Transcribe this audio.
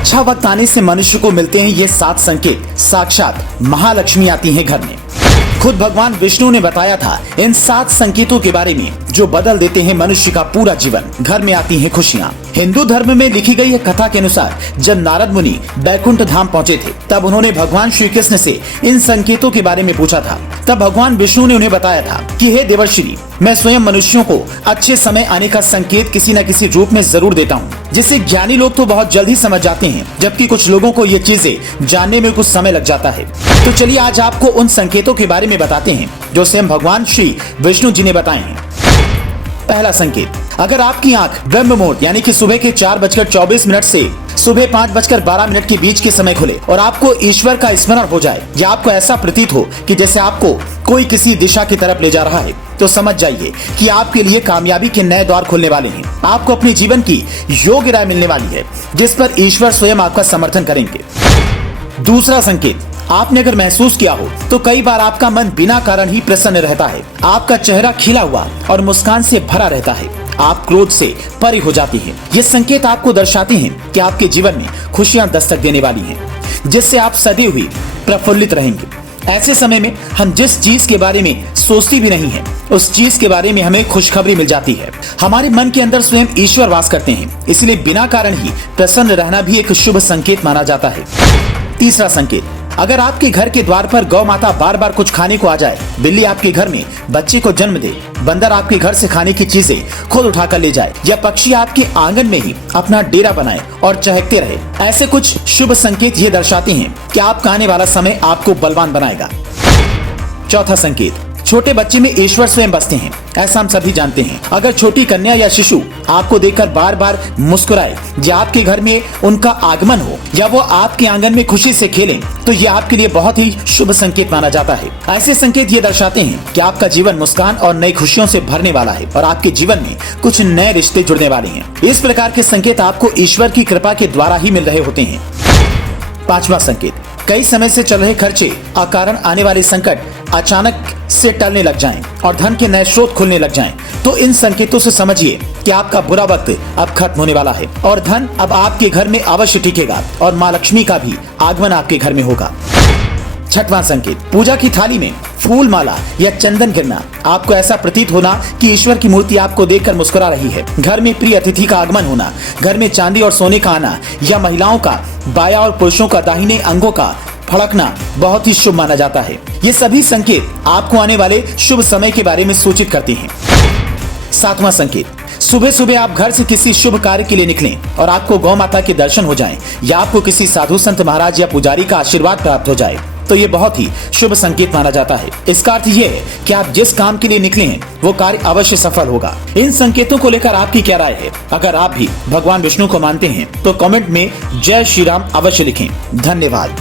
अच्छा वक्त आने से मनुष्य को मिलते हैं ये 7 संकेत। साक्षात महालक्ष्मी आती हैं घर में। खुद भगवान विष्णु ने बताया था इन 7 संकेतों के बारे में जो बदल देते हैं मनुष्य का पूरा जीवन। घर में आती हैं खुशियाँ। हिंदू धर्म में लिखी गई एक कथा के अनुसार जब नारद मुनि बैकुंठ धाम पहुँचे थे तब उन्होंने भगवान श्री कृष्ण से इन संकेतों के बारे में पूछा था। तब भगवान विष्णु ने उन्हें बताया था कि हे देवर्षि, मैं स्वयं मनुष्यों को अच्छे समय आने का संकेत किसी न किसी रूप में जरूर देता हूँ, जिससे ज्ञानी लोग तो बहुत जल्दी समझ जाते हैं, जबकि कुछ लोगों को ये चीजें जानने में कुछ समय लग जाता है। तो चलिए आज आपको उन संकेतों के बारे में बताते हैं जो स्वयं भगवान श्री विष्णु जी ने बताए हैं। पहला संकेत, अगर आपकी आंख ब्रह्म मुहूर्त यानी कि सुबह के 4:24 से सुबह 5:12 के बीच के समय खुले और आपको ईश्वर का स्मरण हो जाए या आपको ऐसा प्रतीत हो कि जैसे आपको कोई किसी दिशा की तरफ ले जा रहा है, तो समझ जाइए कि आपके लिए कामयाबी के नए द्वार खुलने वाले हैं। आपको अपने जीवन की योग्य राय मिलने वाली है जिस पर ईश्वर स्वयं आपका समर्थन करेंगे। दूसरा संकेत, आपने अगर महसूस किया हो तो कई बार आपका मन बिना कारण ही प्रसन्न रहता है। आपका चेहरा खिला हुआ और मुस्कान से भरा रहता है। आप क्रोध से परे हो जाती हैं। ये संकेत आपको दर्शाते हैं कि आपके जीवन में खुशियां दस्तक देने वाली हैं, जिससे आप सदैव ही प्रफुल्लित रहेंगे। ऐसे समय में हम जिस चीज के बारे में सोचती भी नहीं है, उस चीज के बारे में हमें खुशखबरी मिल जाती है। हमारे मन के अंदर स्वयं ईश्वर वास करते हैं, इसलिए बिना कारण ही प्रसन्न रहना भी एक शुभ संकेत माना जाता है। तीसरा संकेत, अगर आपके घर के द्वार पर गौ माता बार बार कुछ खाने को आ जाए, बिल्ली आपके घर में बच्चे को जन्म दे, बंदर आपके घर से खाने की चीजें खुद उठाकर ले जाए या पक्षी आपके आंगन में ही अपना डेरा बनाए और चहकते रहे, ऐसे कुछ शुभ संकेत ये दर्शाते हैं कि आपका आने वाला समय आपको बलवान बनाएगा। चौथा संकेत, छोटे बच्चे में ईश्वर स्वयं बसते हैं, ऐसा हम सभी जानते हैं। अगर छोटी कन्या या शिशु आपको देखकर बार बार मुस्कुराए या आपके घर में उनका आगमन हो या वो आपके आंगन में खुशी से खेलें, तो ये आपके लिए बहुत ही शुभ संकेत माना जाता है। ऐसे संकेत ये दर्शाते हैं कि आपका जीवन मुस्कान और नई खुशियों से भरने वाला है और आपके जीवन में कुछ नए रिश्ते जुड़ने वाले हैं। इस प्रकार के संकेत आपको ईश्वर की कृपा के द्वारा ही मिल रहे होते हैं। पांचवा संकेत, कई समय से चल रहे खर्चे, अकारण आने वाले संकट अचानक से टलने लग जाएं और धन के नए स्रोत खुलने लग जाएं, तो इन संकेतों से समझिए कि आपका बुरा वक्त अब खत्म होने वाला है और धन अब आपके घर में अवश्य टिकेगा और माँ लक्ष्मी का भी आगमन आपके घर में होगा। छठवां संकेत, पूजा की थाली में फूल माला या चंदन गिरना, आपको ऐसा प्रतीत होना कि ईश्वर की मूर्ति आपको देखकर मुस्कुरा रही है। घर में प्रिय अतिथि का आगमन होना, घर में चांदी और सोने का आना या महिलाओं का बाया और पुरुषों का दाहिने अंगों का फड़कना बहुत ही शुभ माना जाता है। ये सभी संकेत आपको आने वाले शुभ समय के बारे में सूचित करते हैं। सातवां संकेत, सुबह सुबह आप घर से किसी शुभ कार्य के लिए निकलें और आपको गौ माता के दर्शन हो जाएं या आपको किसी साधु संत महाराज या पुजारी का आशीर्वाद प्राप्त हो जाए, तो ये बहुत ही शुभ संकेत माना जाता है। इसका अर्थ ये है कि आप जिस काम के लिए निकले हैं वो कार्य अवश्य सफल होगा। इन संकेतों को लेकर आपकी क्या राय है? अगर आप भी भगवान विष्णु को मानते हैं तो कमेंट में जय श्री राम अवश्य लिखें। धन्यवाद।